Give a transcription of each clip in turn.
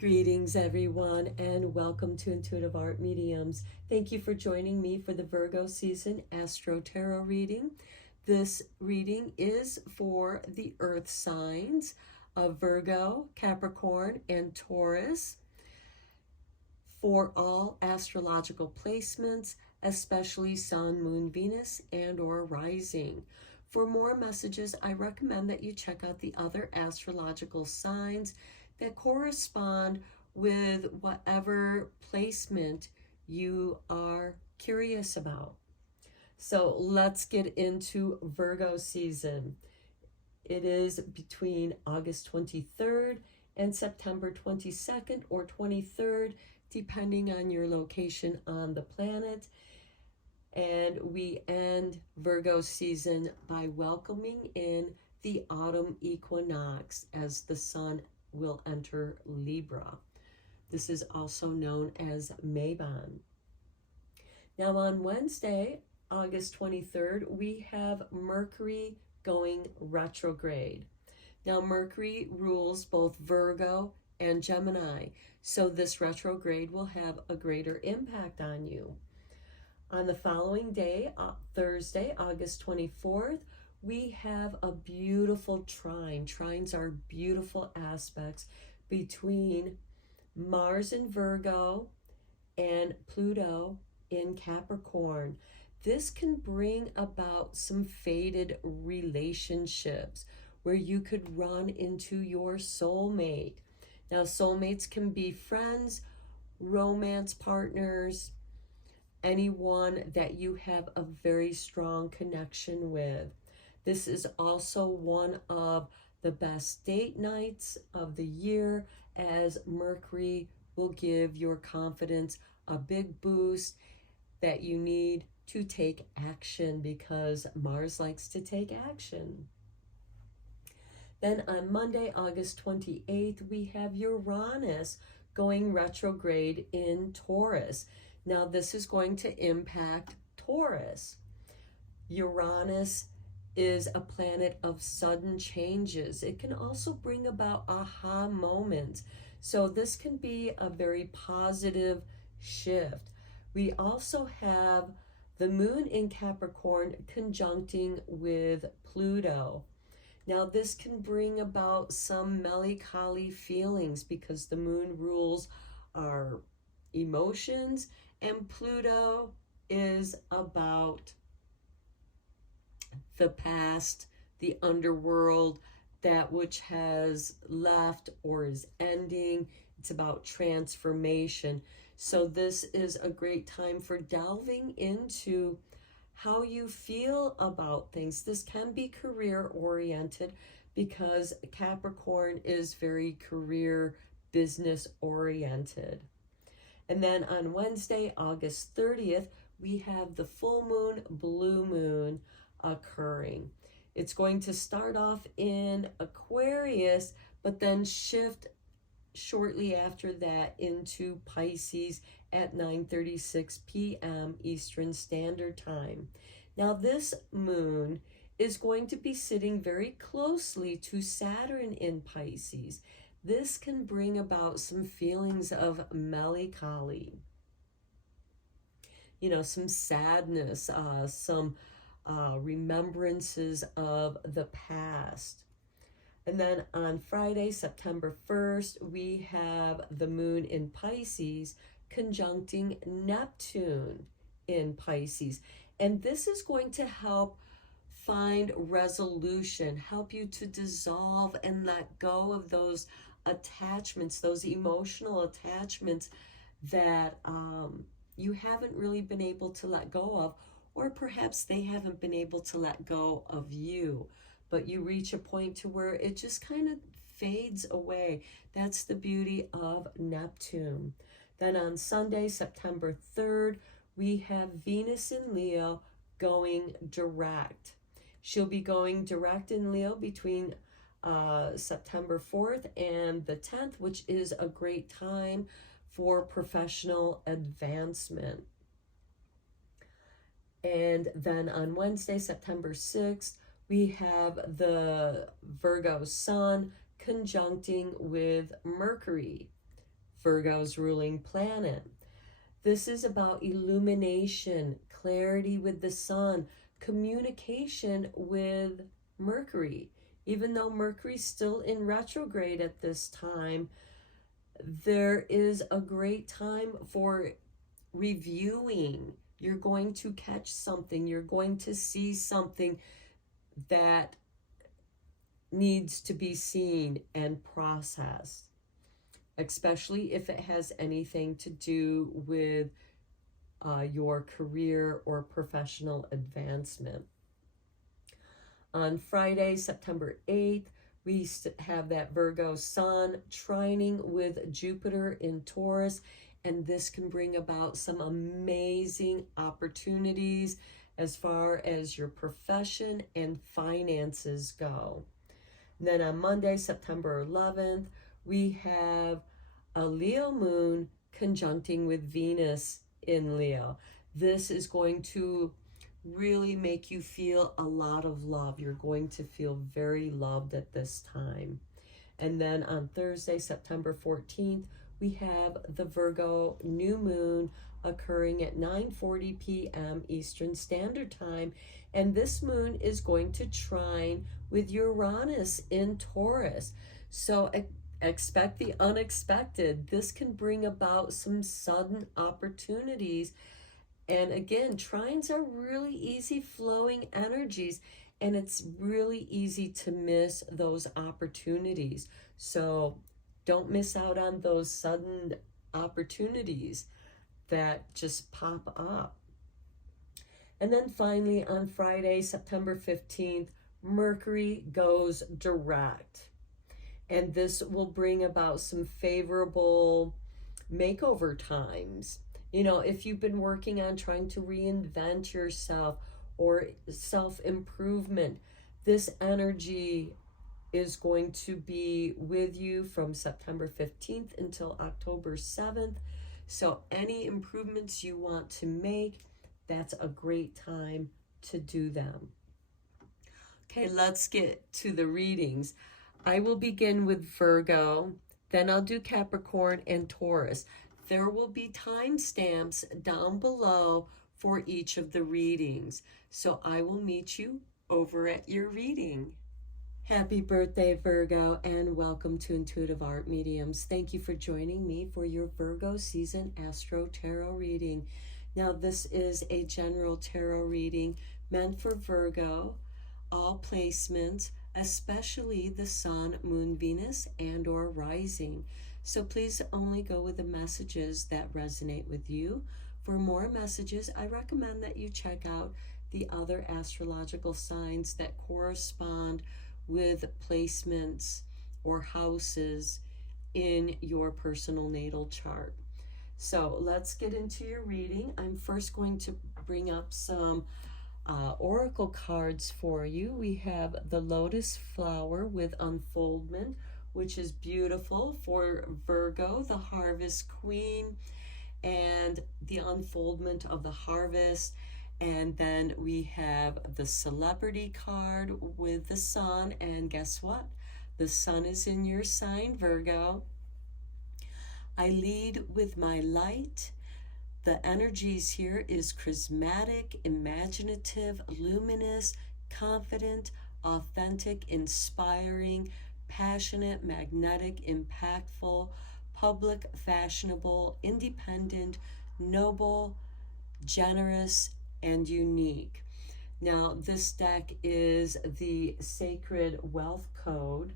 Greetings, everyone, and welcome to Intuitive Art Mediums. Thank you for joining me for the Virgo season Astro-Tarot reading. This reading is for the Earth signs of Virgo, Capricorn, and Taurus for all astrological placements, especially Sun, Moon, Venus, and or Rising. For more messages, I recommend that you check out the other astrological signs that correspond with whatever placement you are curious about. So let's get into Virgo season. It is between August 23rd and September 22nd or 23rd, depending on your location on the planet. And we end Virgo season by welcoming in the autumn equinox as the sun will enter Libra. This is also known as Mabon. Now on Wednesday, August 23rd, we have Mercury going retrograde. Now Mercury rules both Virgo and Gemini, so this retrograde will have a greater impact on you. On the following day, Thursday, August 24th, we have a beautiful trine. Trines are beautiful aspects between Mars in Virgo and Pluto in Capricorn. This can bring about some fated relationships where you could run into your soulmate. Now, soulmates can be friends, romance partners, anyone that you have a very strong connection with. This is also one of the best date nights of the year, as Mercury will give your confidence a big boost that you need to take action, because Mars likes to take action. Then on Monday, August 28th, we have Uranus going retrograde in Taurus. Now this is going to impact Taurus. Uranus is a planet of sudden changes. It can also bring about aha moments. So this can be a very positive shift. We also have the moon in Capricorn conjuncting with Pluto. Now this can bring about some melancholy feelings because the moon rules our emotions and Pluto is about the past, the underworld, that which has left or is ending. It's about transformation. So this is a great time for delving into how you feel about things. This can be career oriented because Capricorn is very career business oriented. And then on Wednesday, August 30th, we have the full moon, blue moon occurring. It's going to start off in Aquarius, but then shift shortly after that into Pisces at 9:36 p.m. Eastern Standard Time. Now this moon is going to be sitting very closely to Saturn in Pisces. This can bring about some feelings of melancholy, some sadness, some remembrances of the past. And then on Friday, September 1st, we have the moon in Pisces conjuncting Neptune in Pisces. And this is going to help find resolution, help you to dissolve and let go of those attachments, those emotional attachments that you haven't really been able to let go of, or perhaps they haven't been able to let go of you, but you reach a point to where it just kind of fades away. That's the beauty of Neptune. Then on Sunday, September 3rd, we have Venus in Leo going direct. She'll be going direct in Leo between September 4th and the 10th, which is a great time for professional advancement. And then on Wednesday, September 6th, we have the Virgo sun conjuncting with Mercury. Virgo's ruling planet. This is about illumination, clarity with the sun, communication with Mercury. Even though Mercury's still in retrograde at this time, there is a great time for reviewing. You're going to catch something. You're going to see something that needs to be seen and processed, especially if it has anything to do with your career or professional advancement. On Friday, September 8th, we have that Virgo sun trining with Jupiter in Taurus, and this can bring about some amazing opportunities as far as your profession and finances go. And then on Monday, September 11th, we have a Leo moon conjuncting with Venus in Leo. This is going to really make you feel a lot of love. You're going to feel very loved at this time. And then on Thursday, September 14th, we have the Virgo new moon occurring at 9:40 p.m. Eastern Standard Time. And this moon is going to trine with Uranus in Taurus. So expect the unexpected. This can bring about some sudden opportunities. And again, trines are really easy flowing energies, and it's really easy to miss those opportunities. So don't miss out on those sudden opportunities that just pop up. And then finally on Friday, September 15th, Mercury goes direct. And this will bring about some favorable makeover times. You know, if you've been working on trying to reinvent yourself or self-improvement, this energy is going to be with you from September 15th until October 7th. So any improvements you want to make, that's a great time to do them. Okay, let's get to the readings. I will begin with Virgo, then I'll do Capricorn and Taurus. There will be timestamps down below for each of the readings. So I will meet you over at your reading. Happy birthday, Virgo, and welcome to Intuitive Art Mediums. Thank you for joining me for your Virgo season Astro-Tarot reading. Now, this is a general tarot reading meant for Virgo, all placements, especially the Sun, Moon, Venus, and or rising. So please only go with the messages that resonate with you. For more messages, I recommend that you check out the other astrological signs that correspond with placements or houses in your personal natal chart. So let's get into your reading. I'm first going to bring up some oracle cards for you. We have the Lotus Flower with Unfoldment, which is beautiful for Virgo, the Harvest Queen, and the unfoldment of the harvest. And then we have the Celebrity card with the Sun, and guess what? The Sun is in your sign, Virgo. I lead with my light. The energies here is charismatic, imaginative, luminous, confident, authentic, inspiring, passionate, magnetic, impactful, public, fashionable, independent, noble, generous, and unique. Now, this deck is the Sacred Wealth Code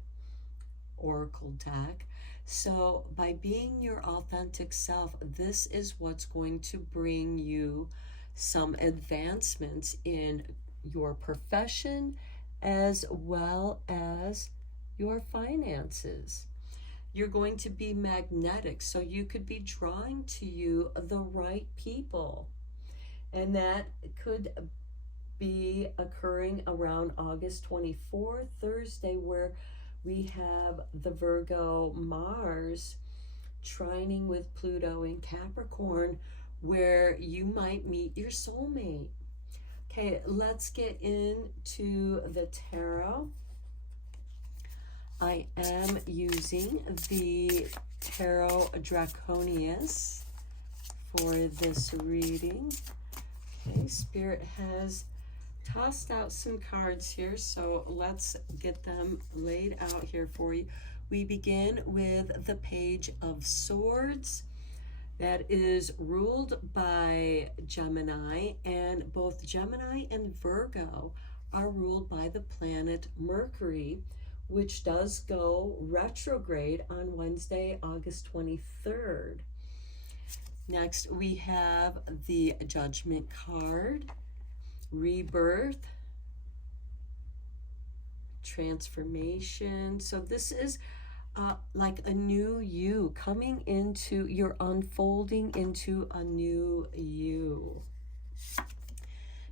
Oracle deck. So by being your authentic self, this is what's going to bring you some advancements in your profession as well as your finances. You're going to be magnetic, so you could be drawing to you the right people. And that could be occurring around August 24th, Thursday, where we have the Virgo Mars trining with Pluto in Capricorn, where you might meet your soulmate. Okay, let's get into the tarot. I am using the Tarot Draconius for this reading. Okay, Spirit has tossed out some cards here, so let's get them laid out here for you. We begin with the Page of Swords. That is ruled by Gemini, and both Gemini and Virgo are ruled by the planet Mercury, which does go retrograde on Wednesday, August 23rd. Next, we have the Judgment card, Rebirth, Transformation. So this is like a new you coming into, you're unfolding into a new you.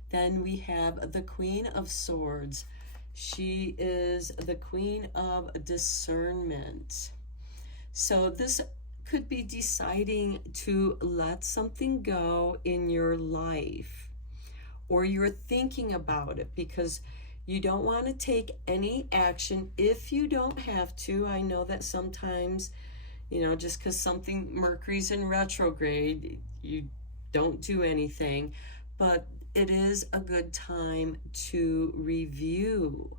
Then we have the Queen of Swords. She is the Queen of Discernment. So this could be deciding to let something go in your life, or you're thinking about it because you don't want to take any action if you don't have to. I know that sometimes, just because Mercury's in retrograde, you don't do anything, but it is a good time to review.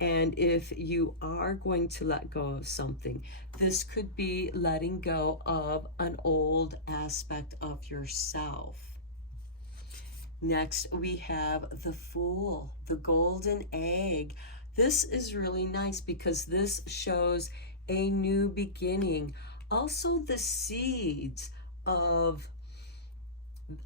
And if you are going to let go of something, this could be letting go of an old aspect of yourself. Next, we have the Fool, the golden egg. This is really nice because this shows a new beginning. Also, the seeds of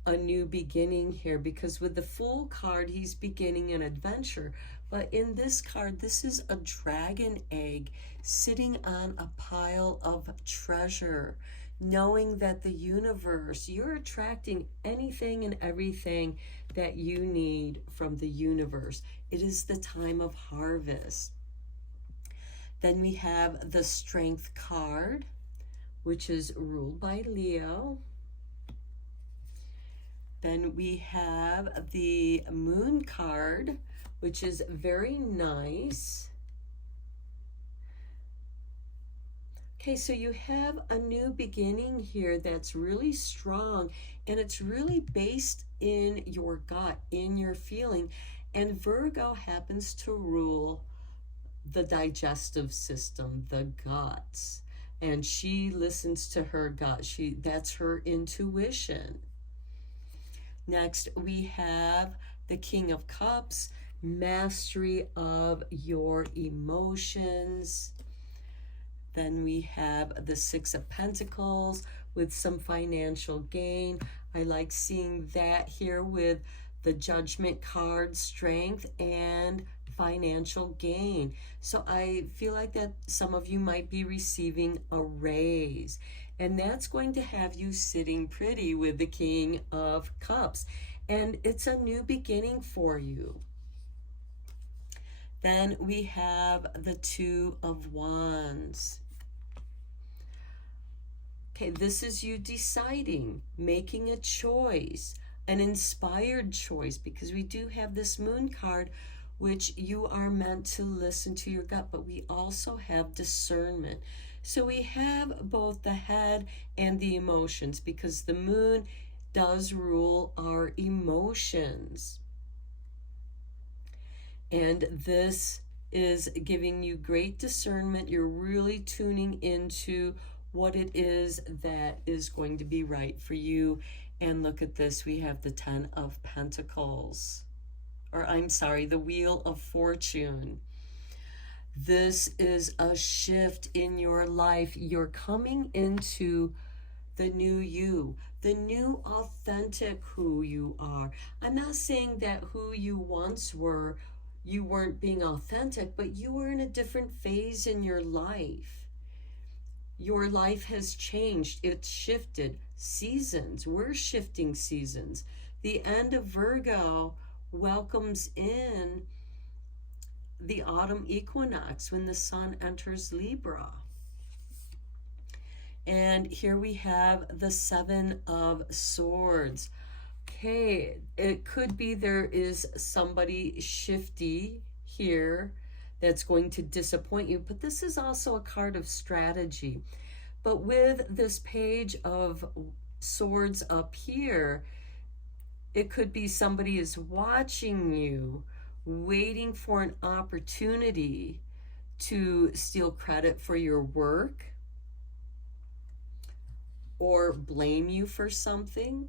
a new beginning here, because with the Fool card, he's beginning an adventure. But in this card, this is a dragon egg sitting on a pile of treasure, knowing that the universe, you're attracting anything and everything that you need from the universe. It is the time of harvest. Then we have the Strength card, which is ruled by Leo. Then we have the Moon card, which is very nice. Okay, so you have a new beginning here that's really strong, and it's really based in your gut, in your feeling. And Virgo happens to rule the digestive system, the guts. And she listens to her gut. That's her intuition. Next, we have the King of Cups, mastery of your emotions. Then we have the Six of Pentacles with some financial gain. I like seeing that here with the Judgment card, strength and financial gain. So I feel like that some of you might be receiving a raise, and that's going to have you sitting pretty with the King of Cups. And it's a new beginning for you. Then we have the Two of Wands. Okay, this is you deciding, making a choice, an inspired choice, because we do have this Moon card, which you are meant to listen to your gut, but we also have discernment. So we have both the head and the emotions, because the Moon does rule our emotions. And this is giving you great discernment. You're really tuning into what it is that is going to be right for you. And look at this, we have the Ten of Pentacles, or I'm sorry, the Wheel of Fortune. This is a shift in your life. You're coming into the new you, the new authentic who you are. I'm not saying that who you once were, you weren't being authentic, but you were in a different phase in your life. Your life has changed. It's shifted. Seasons. We're shifting seasons. The end of Virgo welcomes in the autumn equinox when the sun enters Libra. And here we have the Seven of Swords. Okay, it could be there is somebody shifty here that's going to disappoint you. But this is also a card of strategy. But with this Page of Swords up here, it could be somebody is watching you, waiting for an opportunity to steal credit for your work or blame you for something.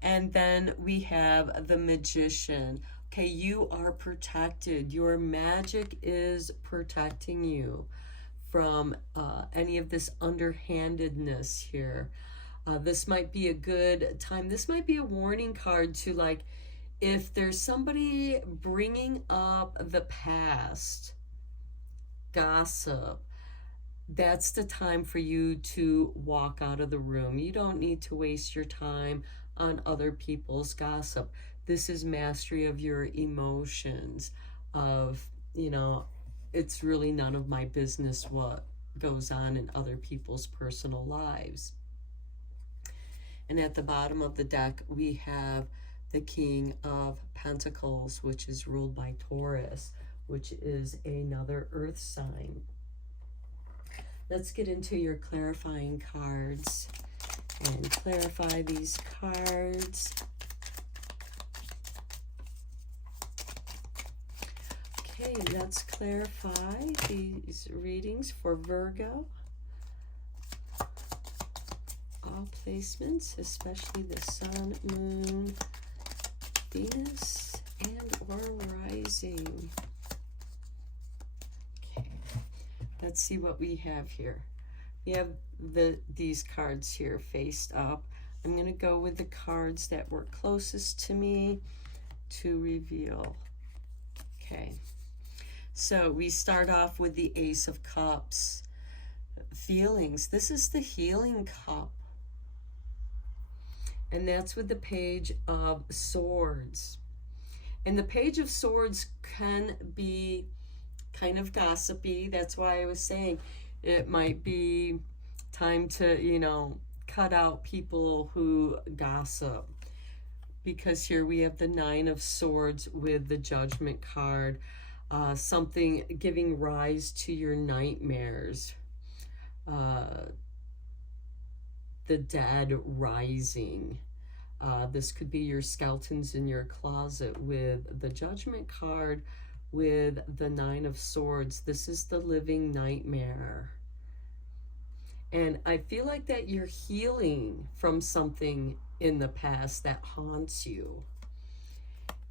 And then we have the Magician. Okay, you are protected. Your magic is protecting you from any of this underhandedness here. This might be a good time. This might be a warning card to, like, if there's somebody bringing up the past, gossip, that's the time for you to walk out of the room. You don't need to waste your time on other people's gossip. This is mastery of your emotions, of, you know, it's really none of my business what goes on in other people's personal lives. And at the bottom of the deck, we have the King of Pentacles, which is ruled by Taurus, which is another earth sign. Let's get into your clarifying cards and clarify these cards. Okay, let's clarify these readings for Virgo. All placements, especially the Sun, Moon, Venus, and or Rising. Okay, let's see what we have here. We have these cards here faced up. I'm going to go with the cards that were closest to me to reveal. Okay, so we start off with the Ace of Cups. Feelings. This is the healing cup. And that's with the Page of Swords. And the Page of Swords can be kind of gossipy. That's why I was saying it might be time to, you know, cut out people who gossip. Because here we have the Nine of Swords with the Judgment card. Something giving rise to your nightmares. The dead rising. This could be your skeletons in your closet with the Judgment card with the Nine of Swords. This is the living nightmare. And I feel like that you're healing from something in the past that haunts you.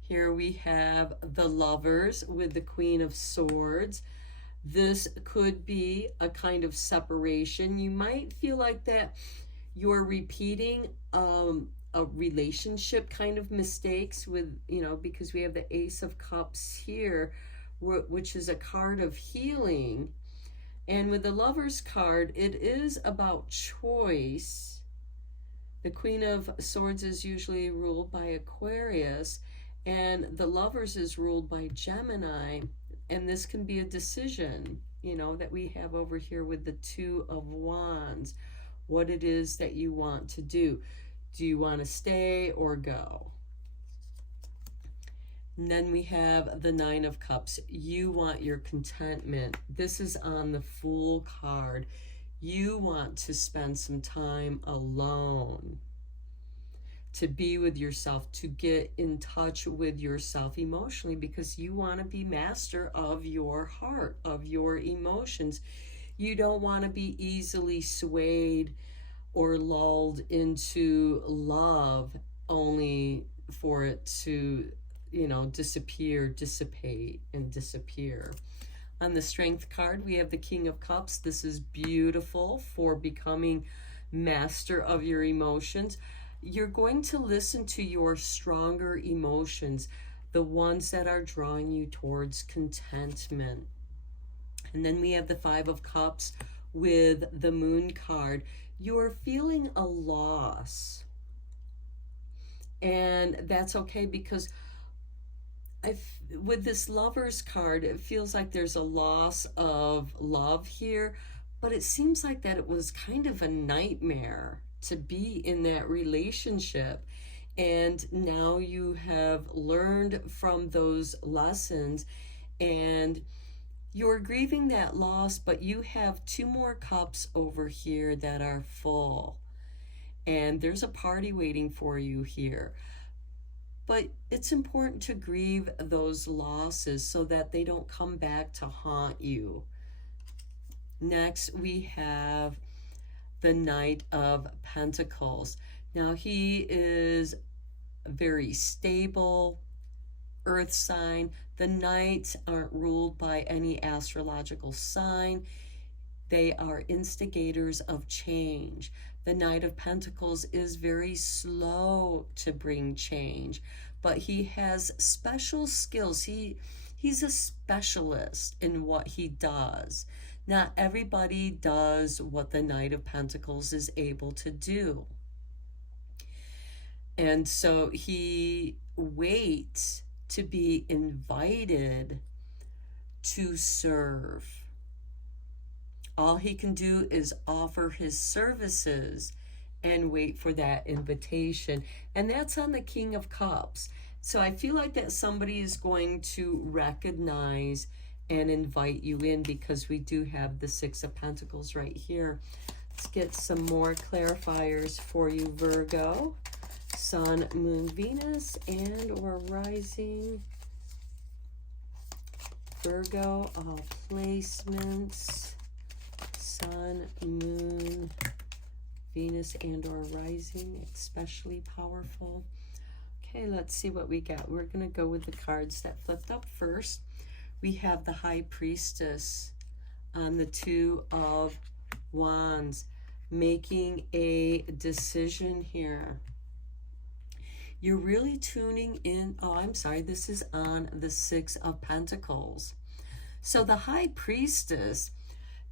Here we have the Lovers with the Queen of Swords. This could be a kind of separation. You might feel like that you're repeating a relationship kind of mistakes with, you know, because we have the Ace of Cups here, which is a card of healing. And with the Lovers card, it is about choice. The Queen of Swords is usually ruled by Aquarius, and the Lovers is ruled by Gemini. And this can be a decision, you know, that we have over here with the Two of Wands. What it is that you want to do. Do you want to stay or go? And then we have the Nine of Cups. You want your contentment. This is on the Fool card. You want to spend some time alone, to be with yourself, to get in touch with yourself emotionally, because you want to be master of your heart, of your emotions. You don't want to be easily swayed or lulled into love only for it to, you know, dissipate and disappear. On the Strength card, we have the King of Cups. This is beautiful for becoming master of your emotions. You're going to listen to your stronger emotions, the ones that are drawing you towards contentment. And then we have the Five of Cups with the Moon card. You're feeling a loss. And that's okay, because with this Lovers card, it feels like there's a loss of love here, but it seems like that it was kind of a nightmare to be in that relationship. And now you have learned from those lessons, and You're grieving that loss, but you have 2 more cups over here that are full. And there's a party waiting for you here. But it's important to grieve those losses so that they don't come back to haunt you. Next, we have the Knight of Pentacles. Now, he is very stable, earth sign. The Knights aren't ruled by any astrological sign. They are instigators of change. The Knight of Pentacles is very slow to bring change, but he has special skills. He's a specialist in what he does. Not everybody does what the Knight of Pentacles is able to do. And so he waits to be invited to serve. All he can do is offer his services and wait for that invitation. And that's on the King of Cups. So I feel like that somebody is going to recognize and invite you in, because we do have the Six of Pentacles right here. Let's get some more clarifiers for you, Virgo. Sun, Moon, Venus, and or rising. Virgo, all placements. Sun, Moon, Venus, and or rising, especially powerful. Okay, let's see what we got. We're going to go with the cards that flipped up first. We have the High Priestess on the Two of Wands, making a decision here. You're really tuning in. Oh, I'm sorry. This is on the Six of Pentacles. So the High Priestess,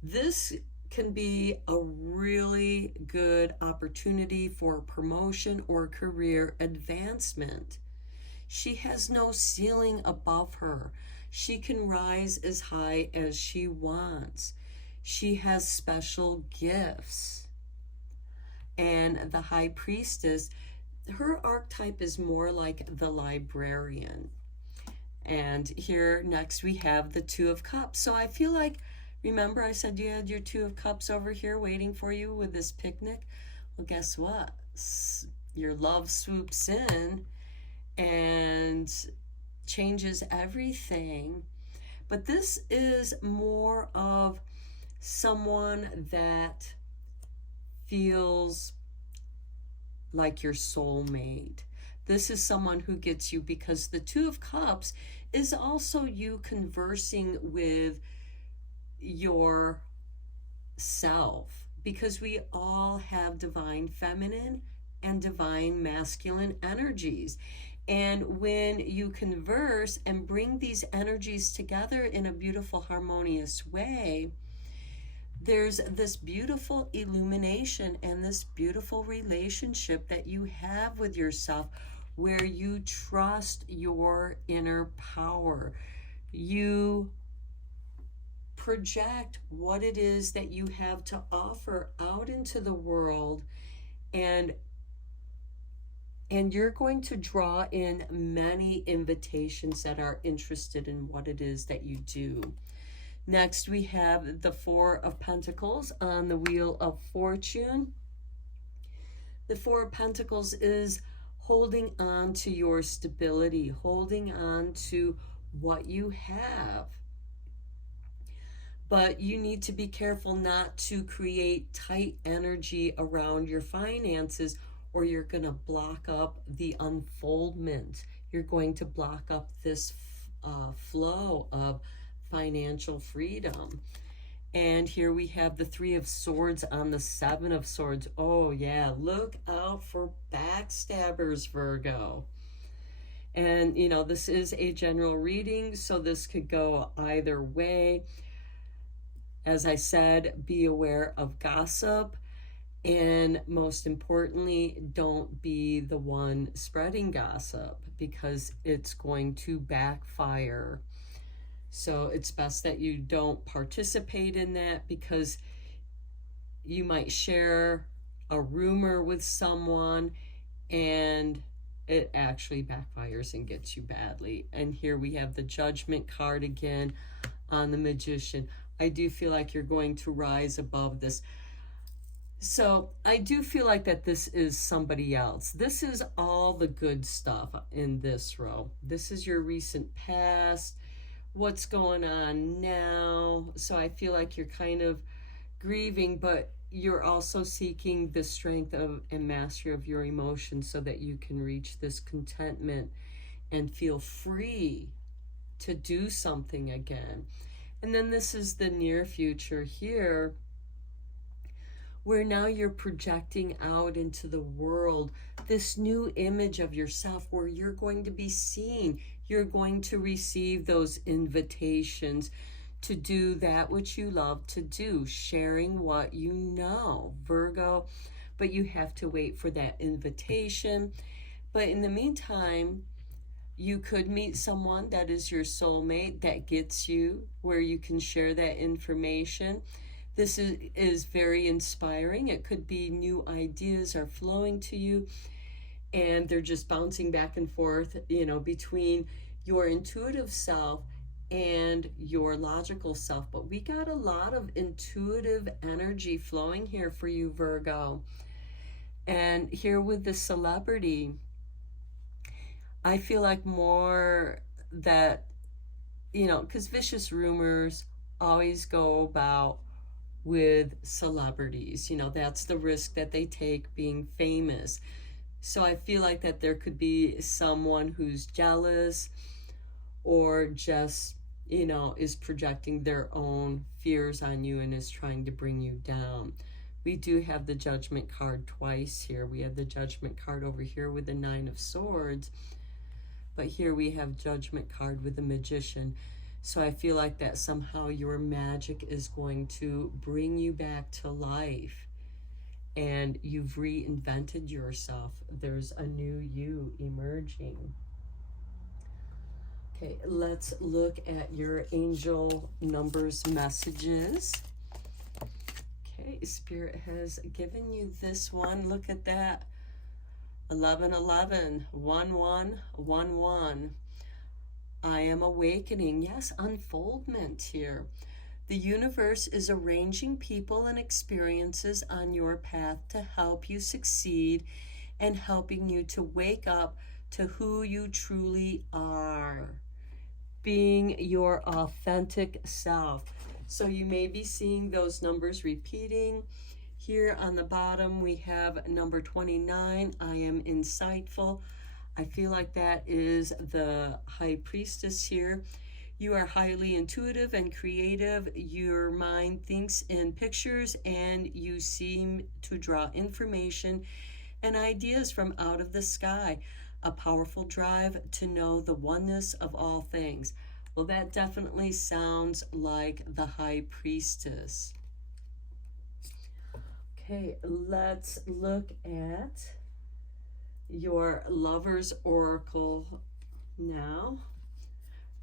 this can be a really good opportunity for promotion or career advancement. She has no ceiling above her. She can rise as high as she wants. She has special gifts. And the High Priestess, her archetype is more like the librarian. And here next we have the Two of Cups. So I feel like, remember I said you had your Two of Cups over here waiting for you with this picnic? Well, guess what? Your love swoops in and changes everything. But this is more of someone that feels like your soulmate. This is someone who gets you, because the Two of Cups is also you conversing with your self, because we all have divine feminine and divine masculine energies. And when you converse and bring these energies together in a beautiful, harmonious way, there's this beautiful illumination and this beautiful relationship that you have with yourself, where you trust your inner power. You project what it is that you have to offer out into the world, and you're going to draw in many invitations that are interested in what it is that you do. Next, we have the Four of Pentacles on the Wheel of Fortune. The Four of Pentacles is holding on to your stability, holding on to what you have. But you need to be careful not to create tight energy around your finances, or you're going to block up the unfoldment. You're going to block up this flow of financial freedom. And here we have the Three of Swords on the Seven of Swords. Oh yeah, look out for backstabbers, Virgo. And you know, this is a general reading, so this could go either way. As I said, be aware of gossip, and most importantly, don't be the one spreading gossip, because it's going to backfire. So it's best that you don't participate in that, because you might share a rumor with someone and it actually backfires and gets you badly. And here we have the Judgment card again on the Magician. I do feel like you're going to rise above this. So I do feel like that this is somebody else. This is all the good stuff in this row. This is your recent past, what's going on now. So I feel like you're kind of grieving, but you're also seeking the strength of and mastery of your emotions so that you can reach this contentment and feel free to do something again. And then this is the near future here, where now you're projecting out into the world this new image of yourself where you're going to be seen. You're going to receive those invitations to do that which you love to do, sharing what you know, Virgo. But you have to wait for that invitation. But in the meantime, you could meet someone that is your soulmate that gets you where you can share that information. This is very inspiring. It could be new ideas are flowing to you and they're just bouncing back and forth, between your intuitive self and your logical self. But we got a lot of intuitive energy flowing here for you, Virgo. And here with the celebrity, I feel like more that, because vicious rumors always go about with celebrities. That's the risk that they take being famous. So I feel like that there could be someone who's jealous or just, is projecting their own fears on you and is trying to bring you down. We do have the Judgment card twice here. We have the Judgment card over here with the Nine of Swords, but here we have Judgment card with the Magician. So I feel like that somehow your magic is going to bring you back to life and you've reinvented yourself. There's a new you emerging. Okay, let's look at your angel numbers messages. Okay, Spirit has given you this one. Look at that. 1111, 1111. I am awakening. Yes, unfoldment here. The universe is arranging people and experiences on your path to help you succeed and helping you to wake up to who you truly are, being your authentic self. So you may be seeing those numbers repeating. Here on the bottom, we have number 29. I am insightful. I feel like that is the High Priestess here. You are highly intuitive and creative. Your mind thinks in pictures and you seem to draw information and ideas from out of the sky. A powerful drive to know the oneness of all things. Well, that definitely sounds like the High Priestess. Okay, let's look at your Lover's Oracle now.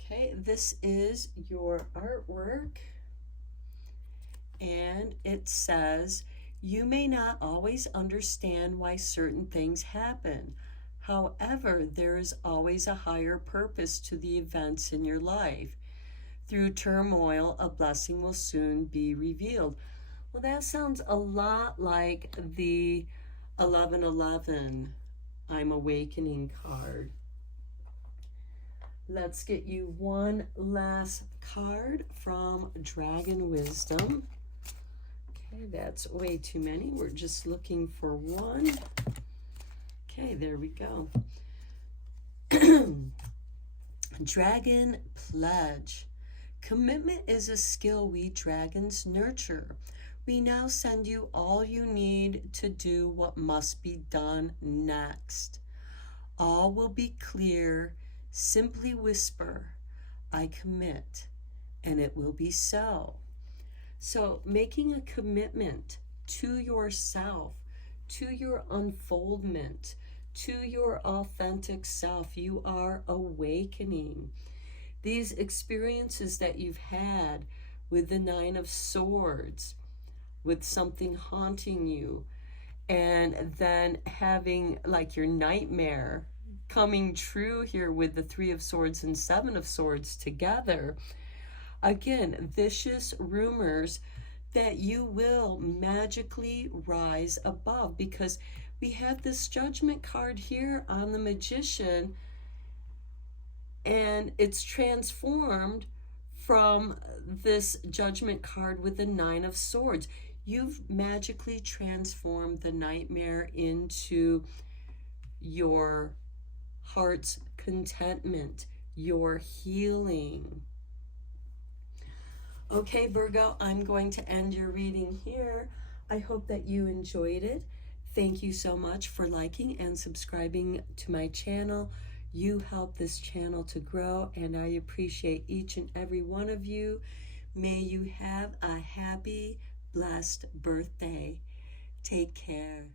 Okay, this is your artwork, and it says, you may not always understand why certain things happen. However, there is always a higher purpose to the events in your life. Through turmoil, a blessing will soon be revealed. Well, that sounds a lot like the 1111 I'm Awakening card. Let's get you one last card from Dragon Wisdom. Okay, that's way too many. We're just looking for one. Okay, there we go. Dragon Pledge. Commitment is a skill we dragons nurture. We now send you all you need to do what must be done next. All will be clear. Simply whisper, I commit, and it will be so. So making a commitment to yourself, to your unfoldment, to your authentic self, you are awakening. These experiences that you've had with the Nine of Swords, with something haunting you, and then having like your nightmare coming true here with the Three of Swords and Seven of Swords together. again, vicious rumors that you will magically rise above, because we have this Judgment card here on the Magician, and it's transformed from this Judgment card with the Nine of Swords. You've magically transformed the nightmare into your heart's contentment, your healing. Okay, Virgo, I'm going to end your reading here. I hope that you enjoyed it. Thank you so much for liking and subscribing to my channel. You help this channel to grow, and I appreciate each and every one of you. May you have a happy, blessed birthday. Take care.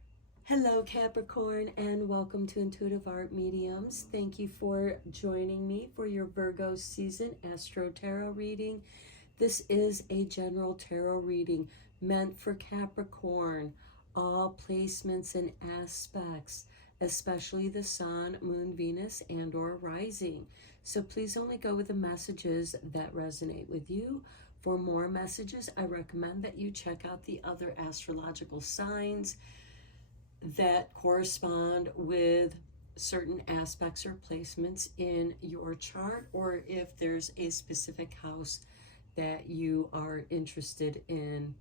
Hello, Capricorn, and welcome to Intuitive Art Mediums. Thank you for joining me for your Virgo season Astro-Tarot reading. This is a general tarot reading meant for Capricorn. All placements and aspects, especially the Sun, Moon, Venus, and or rising. So please only go with the messages that resonate with you. For more messages, I recommend that you check out the other astrological signs that correspond with certain aspects or placements in your chart, or if there's a specific house that you are interested in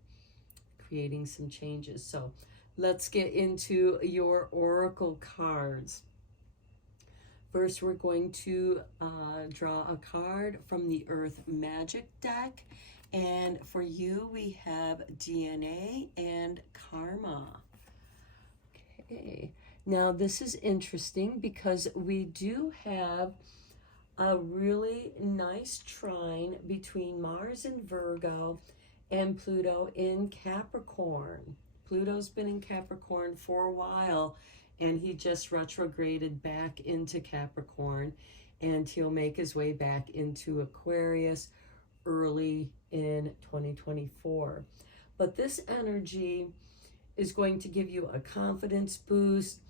creating some changes. So let's get into your oracle cards. First, we're going to draw a card from the Earth Magic deck. And for you, we have DNA and Karma. Okay. Now, this is interesting because we do have a really nice trine between Mars in Virgo and Pluto in Capricorn. Pluto's been in Capricorn for a while, and he just retrograded back into Capricorn, and he'll make his way back into Aquarius early in 2024. But this energy is going to give you a confidence boost,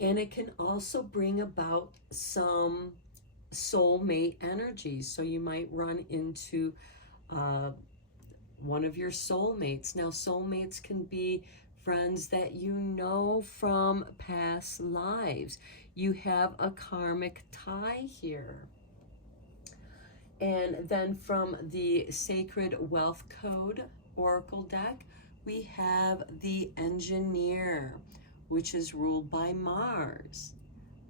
and it can also bring about some soulmate energies. So you might run into one of your soulmates. Now, soulmates can be friends that you know from past lives. You have a karmic tie here. And then from the Sacred Wealth Code Oracle deck, we have the Engineer, which is ruled by Mars.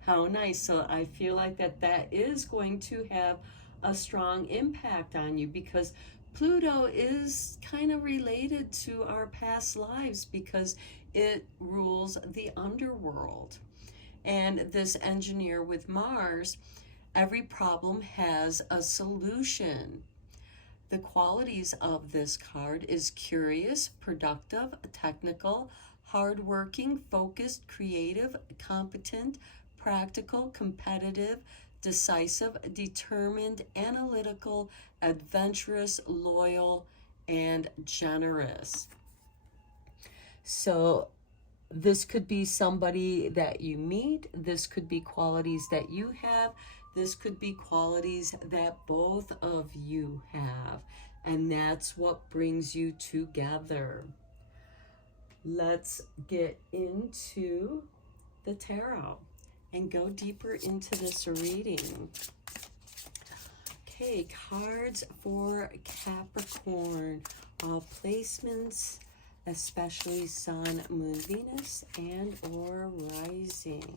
How nice. So I feel like that is going to have a strong impact on you, because Pluto is kind of related to our past lives because it rules the underworld. And this Engineer with Mars, every problem has a solution. The qualities of this card is curious, productive, technical, hardworking, focused, creative, competent, practical, competitive, decisive, determined, analytical, adventurous, loyal, and generous. So this could be somebody that you meet. This could be qualities that you have. This could be qualities that both of you have. And that's what brings you together. Let's get into the tarot and go deeper into this reading. Okay, cards for Capricorn. All placements, especially Sun, Moon, Venus, and or rising.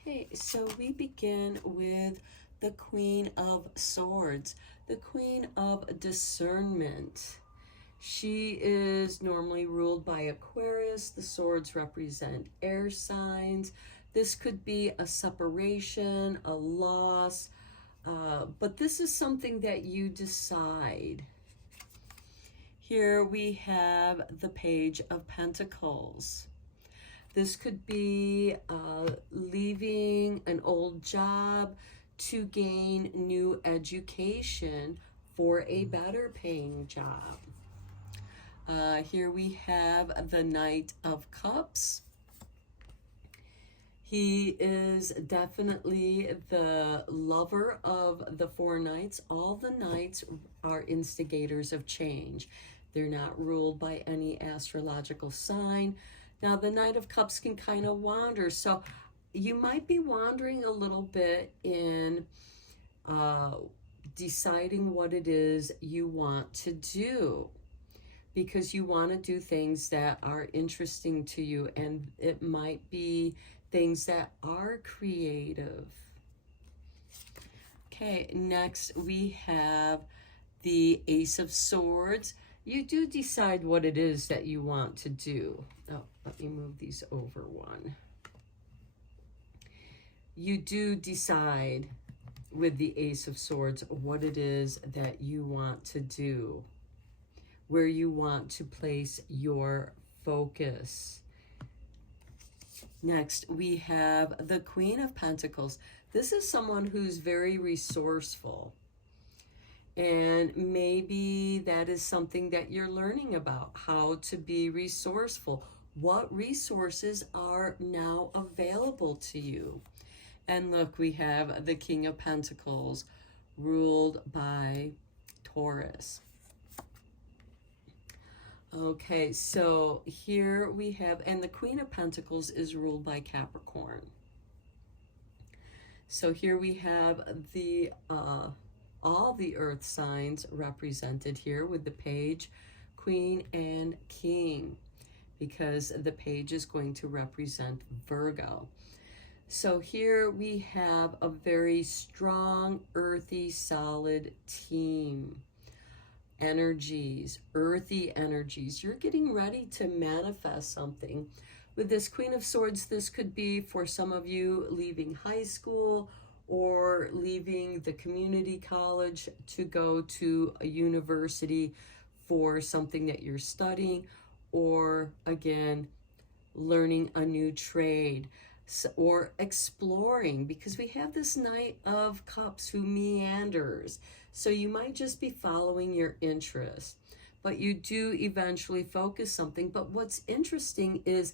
Okay, so we begin with the Queen of Swords, the Queen of Discernment. She is normally ruled by Aquarius. The swords represent air signs. This could be a separation, a loss, but this is something that you decide. Here we have the Page of Pentacles. This could be leaving an old job to gain new education for a better paying job. Here we have the Knight of Cups. He is definitely the lover of the four knights. All the knights are instigators of change. They're not ruled by any astrological sign. Now, the Knight of Cups can kind of wander. So you might be wandering a little bit in deciding what it is you want to do, because you want to do things that are interesting to you, and it might be things that are creative. Okay, next we have the Ace of Swords. You do decide what it is that you want to do. Oh, let me move these over one. You do decide with the Ace of Swords what it is that you want to do, where you want to place your focus. Next, we have the Queen of Pentacles. This is someone who's very resourceful. And maybe that is something that you're learning about, how to be resourceful. What resources are now available to you? And look, we have the King of Pentacles, ruled by Taurus. Okay, so here we have, and the Queen of Pentacles is ruled by Capricorn. So here we have the all the earth signs represented here with the Page, Queen, and King, because the Page is going to represent Virgo. So here we have a very strong, earthy, solid team. Energies, earthy energies. You're getting ready to manifest something. With this Queen of Swords, this could be for some of you leaving high school or leaving the community college to go to a university for something that you're studying, or again, learning a new trade, or exploring, because we have this Knight of Cups who meanders. So you might just be following your interest, but you do eventually focus something. But what's interesting is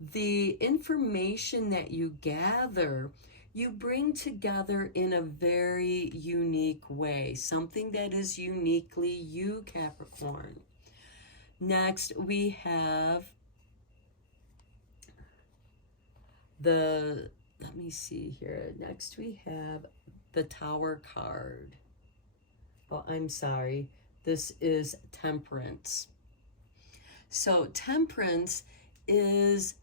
the information that you gather, you bring together in a very unique way, something that is uniquely you, Capricorn. Next, we have let me see here. Next, we have the Tower card. Oh, I'm sorry. This is Temperance. So Temperance is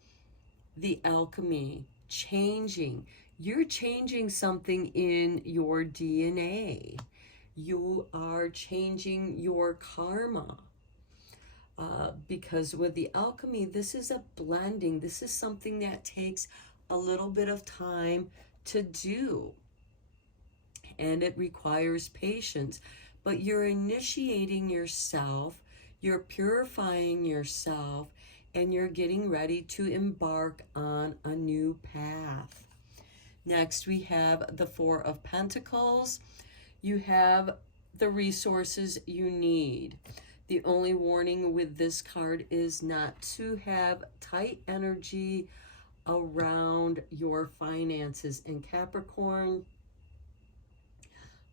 the alchemy, changing. You're changing something in your DNA. You are changing your karma. Because with the alchemy, this is a blending. This is something that takes a little bit of time to do. And it requires patience. But you're initiating yourself, you're purifying yourself, and you're getting ready to embark on a new path. Next, we have the Four of Pentacles. You have the resources you need. The only warning with this card is not to have tight energy around your finances. And Capricorn,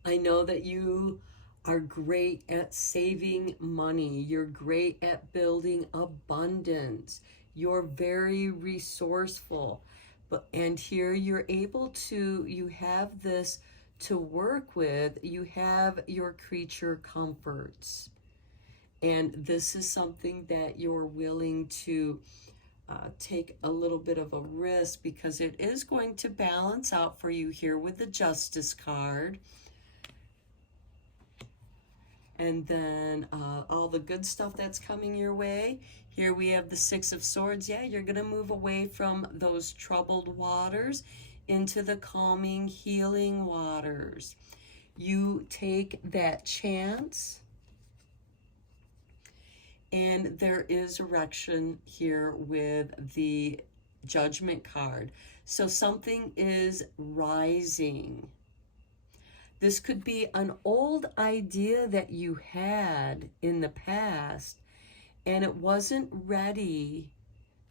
I know that you are great at saving money. You're great at building abundance. You're very resourceful. And here you're able to, you have this to work with. You have your creature comforts. And this is something that you're willing to take a little bit of a risk, because it is going to balance out for you here with the Justice card. And then all the good stuff that's coming your way. Here we have the Six of Swords. Yeah, you're going to move away from those troubled waters into the calming, healing waters. You take that chance. And there is erection here with the Judgment card. So something is rising. This could be an old idea that you had in the past, and it wasn't ready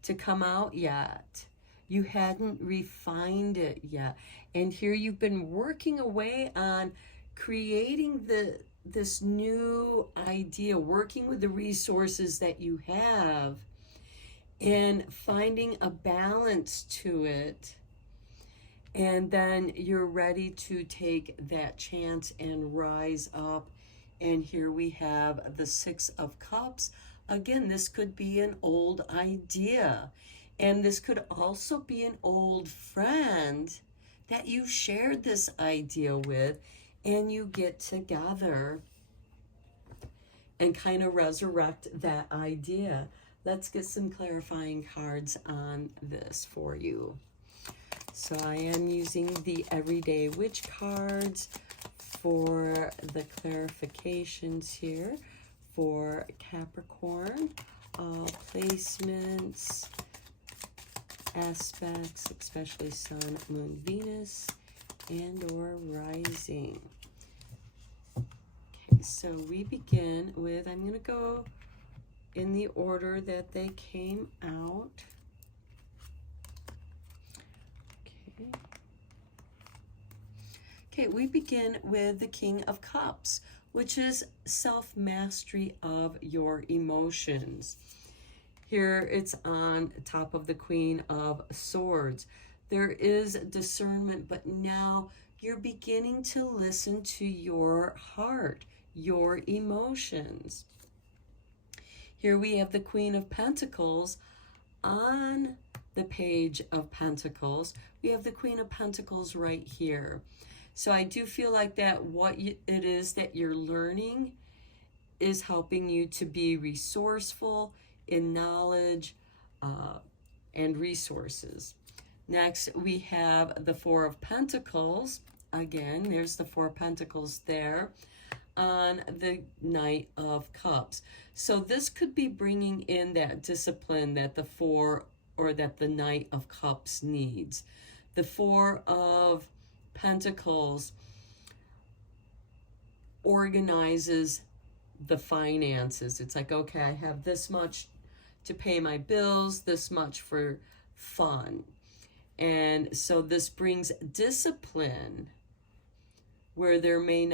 to come out yet. You hadn't refined it yet. And here you've been working away on creating this new idea, working with the resources that you have and finding a balance to it. And then you're ready to take that chance and rise up. And here we have the Six of Cups. Again, this could be an old idea. And this could also be an old friend that you shared this idea with, and you get together and kind of resurrect that idea. Let's get some clarifying cards on this for you. So I am using the Everyday Witch cards for the clarifications here for Capricorn, placements, aspects, especially Sun, Moon, Venus, and or rising. Okay, so we begin with, I'm going to go in the order that they came out. Okay, we begin with the King of Cups, which is self-mastery of your emotions. Here it's on top of the Queen of Swords. There is discernment, but now you're beginning to listen to your heart, your emotions. Here we have the Queen of Pentacles. On the Page of Pentacles, we have the Queen of Pentacles right here. So I do feel like that it is that you're learning is helping you to be resourceful in knowledge and resources. Next, we have the Four of Pentacles. Again, there's the Four of Pentacles there on the Knight of Cups. So this could be bringing in that discipline that the Four or that the Knight of Cups needs. The Four of Pentacles organizes the finances. It's like, okay, I have this much to pay my bills, this much for fun. And so this brings discipline where there may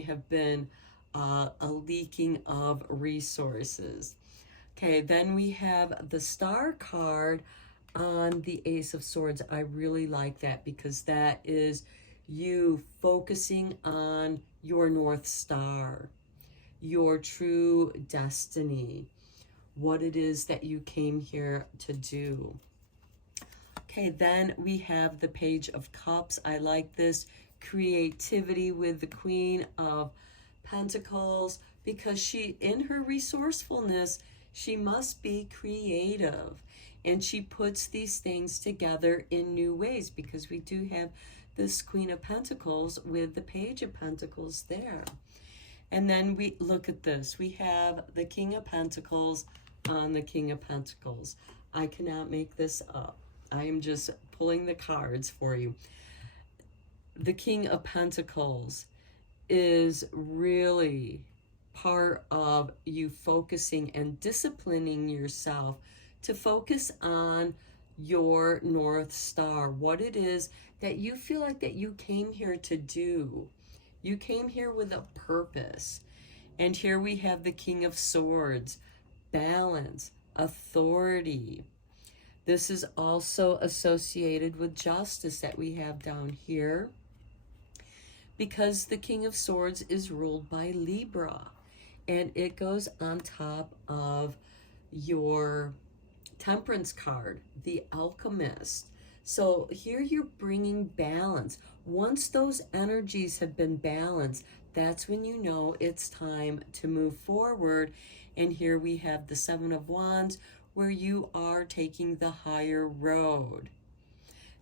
have been a leaking of resources. Okay, then we have the Star card on the Ace of Swords. I really like that because that is you focusing on your North Star, your true destiny, what it is that you came here to do. Okay, then we have the Page of Cups. I like this creativity with the Queen of Pentacles because she, in her resourcefulness, she must be creative. And she puts these things together in new ways because we do have this Queen of Pentacles with the Page of Pentacles there. And then we look at this. We have the King of Pentacles on the King of Pentacles. I cannot make this up. I am just pulling the cards for you. The King of Pentacles is really part of you focusing and disciplining yourself to focus on your North Star, what it is that you feel like that you came here to do. You came here with a purpose. And here we have the King of Swords, balance, authority. This is also associated with justice that we have down here because the King of Swords is ruled by Libra, and it goes on top of your Temperance card, the Alchemist. So here you're bringing balance. Once those energies have been balanced, that's when you know it's time to move forward. And here we have the Seven of Wands, where you are taking the higher road.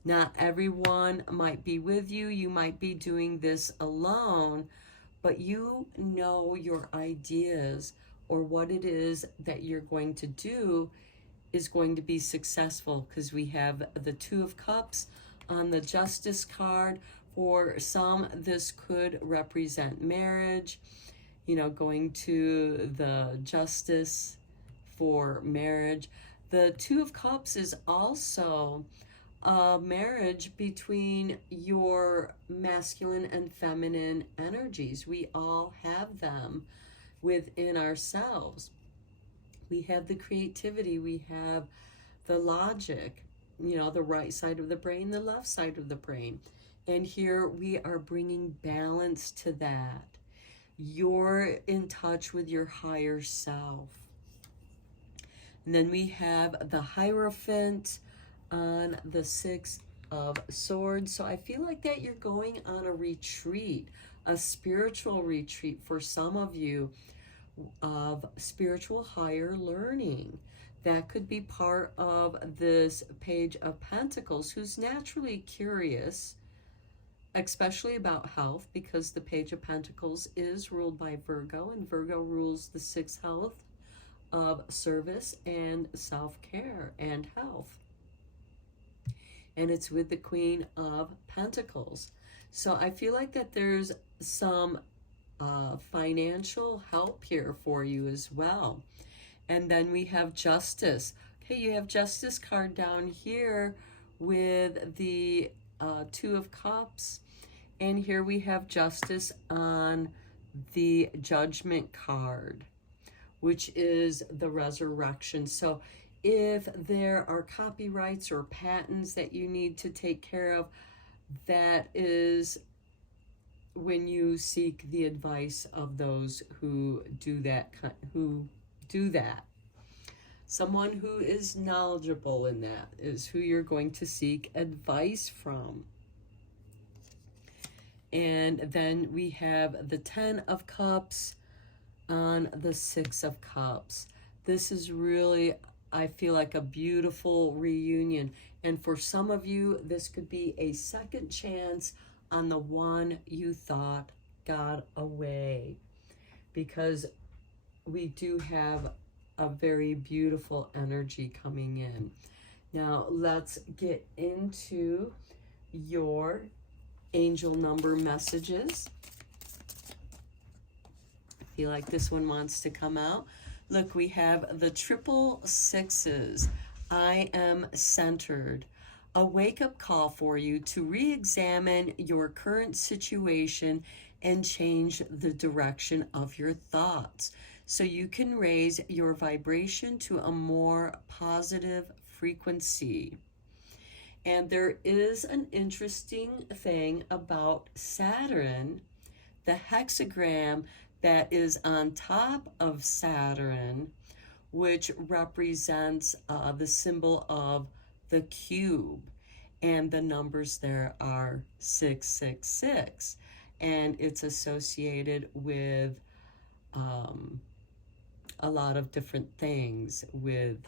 Not everyone might be with you. You might be doing this alone, but you know your ideas or what it is that you're going to do is going to be successful because we have the Two of Cups on the Justice card. For some, this could represent marriage, you know, going to the justice for marriage. The Two of Cups is also a marriage between your masculine and feminine energies. We all have them within ourselves. We have the creativity, we have the logic, you know, the right side of the brain, the left side of the brain. And here we are bringing balance to that. You're in touch with your higher self. And then we have the Hierophant on the Six of Swords. So I feel like that you're going on a retreat, a spiritual retreat for some of you, of spiritual higher learning. That could be part of this Page of Pentacles, who's naturally curious, especially about health, because the Page of Pentacles is ruled by Virgo, and Virgo rules the sixth house of service and self-care and health. And it's with the Queen of Pentacles. So I feel like that there's some financial help here for you as well. And then we have Justice. Okay, you have Justice card down here with the Two of Cups. And here we have Justice on the Judgment card, which is the Resurrection. So if there are copyrights or patents that you need to take care of, that is when you seek the advice of those who do that, Someone who is knowledgeable in that is who you're going to seek advice from. And then we have the Ten of Cups on the Six of Cups. This is really, I feel like, a beautiful reunion. And for some of you, this could be a second chance on the one you thought got away, because we do have a very beautiful energy coming in. Now let's get into your angel number messages. I feel like this one wants to come out. Look, we have the triple sixes. I am centered. A wake-up call for you to re-examine your current situation and change the direction of your thoughts so you can raise your vibration to a more positive frequency. And there is an interesting thing about Saturn, the hexagram that is on top of Saturn, which represents the symbol of the cube, and the numbers there are 666, and it's associated with a lot of different things, with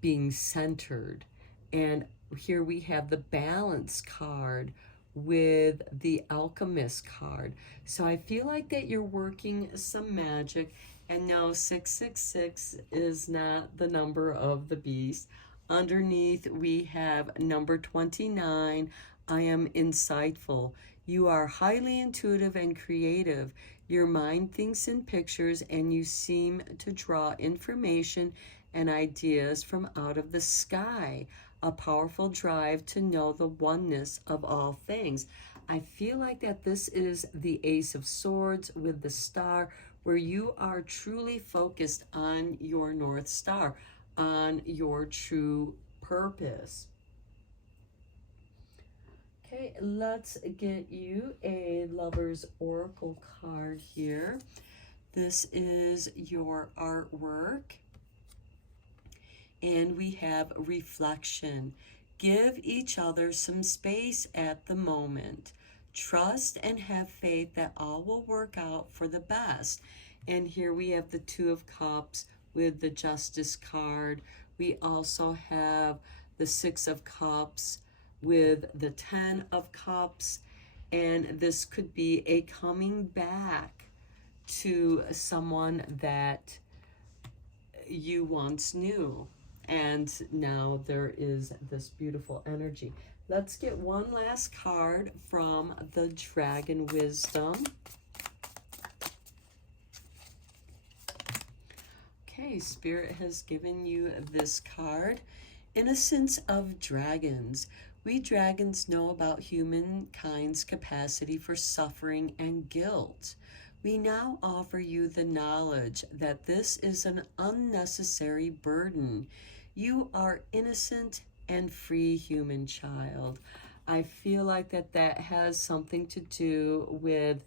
being centered. And here we have the Balance card with the Alchemist card. So I feel like that you're working some magic. And no, 666 is not the number of the beast. Underneath, we have number 29. I am insightful. You are highly intuitive and creative. Your mind thinks in pictures, and you seem to draw information and ideas from out of the sky. A powerful drive to know the oneness of all things. I feel like that this is the Ace of Swords with the star, where you are truly focused on your North Star, on your true purpose. Okay, let's get you a Lover's Oracle card here. This is your artwork. And we have reflection. Give each other some space at the moment. Trust and have faith that all will work out for the best. And here we have the Two of Cups with the Justice card. We also have the Six of Cups with the 10 of Cups. And this could be a coming back to someone that you once knew. And now there is this beautiful energy. Let's get one last card from the Dragon Wisdom. Okay, Spirit has given you this card, Innocence of Dragons. We dragons know about humankind's capacity for suffering and guilt. We now offer you the knowledge that this is an unnecessary burden. You are innocent and free, human child. I feel like that has something to do with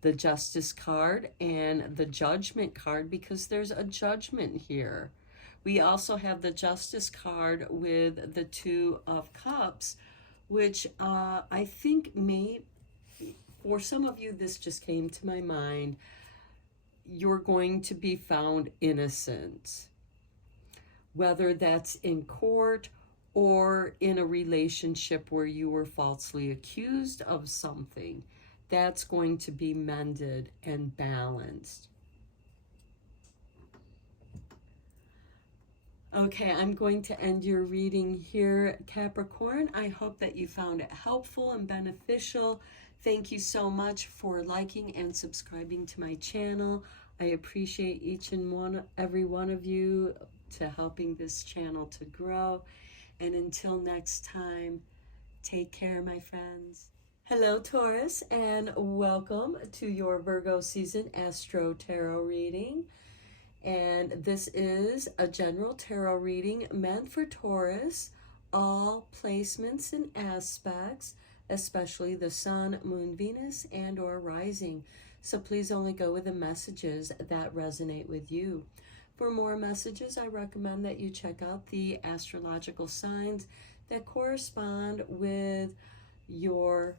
the Justice card and the Judgment card, because there's a judgment here. We also have the Justice card with the Two of Cups, which I think for some of you, this just came to my mind. You're going to be found innocent, whether that's in court or in a relationship where you were falsely accused of something. That's going to be mended and balanced. Okay, I'm going to end your reading here, Capricorn. I hope that you found it helpful and beneficial. Thank you so much for liking and subscribing to my channel. I appreciate each and every one of you to helping this channel to grow. And until next time, take care, my friends. Hello, Taurus, and welcome to your Virgo season Astro-Tarot reading. And this is a general tarot reading meant for Taurus. All placements and aspects, especially the Sun, Moon, Venus, and or rising. So please only go with the messages that resonate with you. For more messages, I recommend that you check out the astrological signs that correspond with your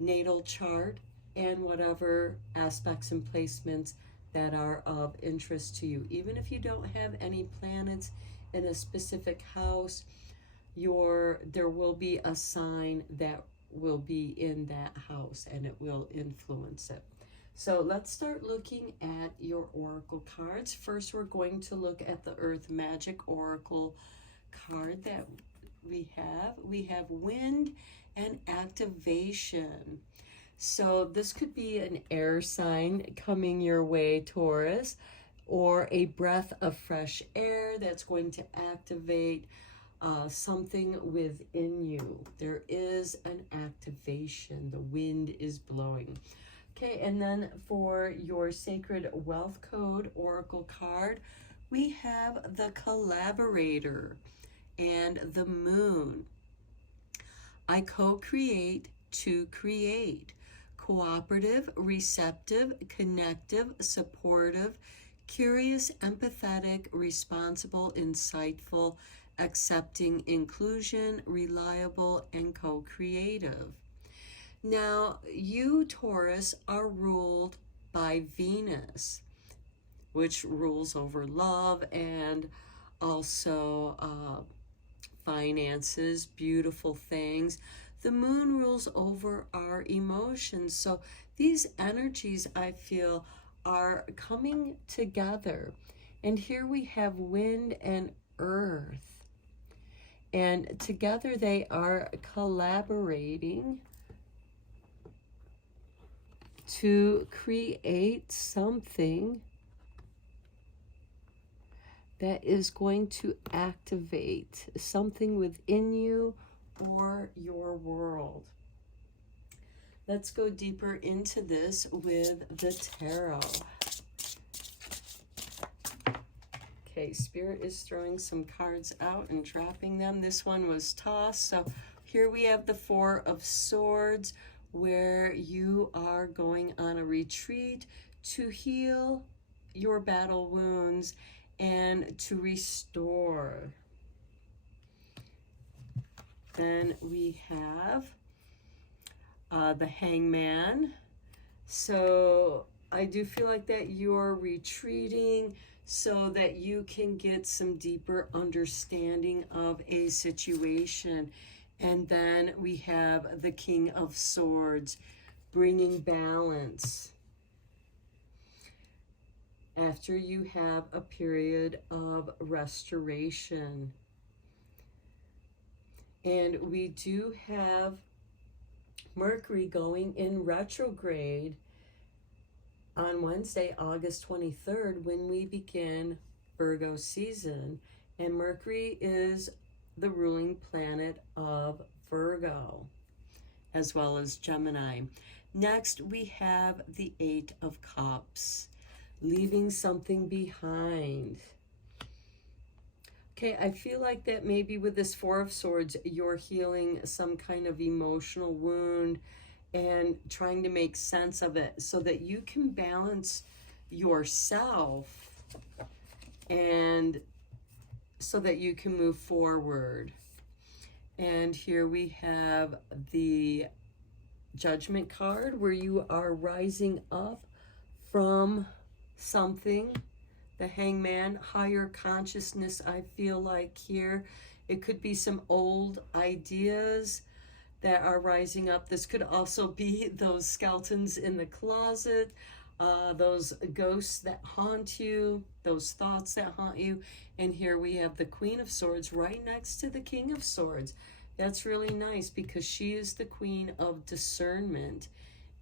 natal chart and whatever aspects and placements that are of interest to you. Even if you don't have any planets in a specific house, there will be a sign that will be in that house and it will influence it. So let's start looking at your oracle cards. First, we're going to look at the Earth Magic Oracle card that we have. We have Wind and Activation. So this could be an air sign coming your way, Taurus, or a breath of fresh air that's going to activate something within you. There is an activation. The wind is blowing. Okay, and then for your Sacred Wealth Code Oracle card, we have the Collaborator and the Moon. I co-create to create. Cooperative, receptive, connective, supportive, curious, empathetic, responsible, insightful, accepting, inclusion, reliable, and co-creative. Now, you, Taurus, are ruled by Venus, which rules over love and also finances, beautiful things. The moon rules over our emotions. So these energies, I feel, are coming together. And here we have wind and earth. And together they are collaborating to create something that is going to activate something within you or your world. Let's go deeper into this with the tarot. Okay, Spirit is throwing some cards out and dropping them. This one was tossed. So here we have the Four of Swords, where you are going on a retreat to heal your battle wounds and to restore. Then we have the Hangman. So I do feel like that you're retreating so that you can get some deeper understanding of a situation. And then we have the King of Swords, bringing balance after you have a period of restoration. And we do have Mercury going in retrograde on Wednesday, August 23rd, when we begin Virgo season, and Mercury is the ruling planet of Virgo, as well as Gemini. Next, we have the Eight of Cups, leaving something behind. Okay, I feel like that maybe with this Four of Swords, you're healing some kind of emotional wound and trying to make sense of it so that you can balance yourself and so that you can move forward. And here we have the Judgment card, where you are rising up from something. The Hangman, higher consciousness, I feel like here. It could be some old ideas that are rising up. This could also be those skeletons in the closet, those ghosts that haunt you, those thoughts that haunt you. And here we have the Queen of Swords right next to the King of Swords. That's really nice because she is the Queen of Discernment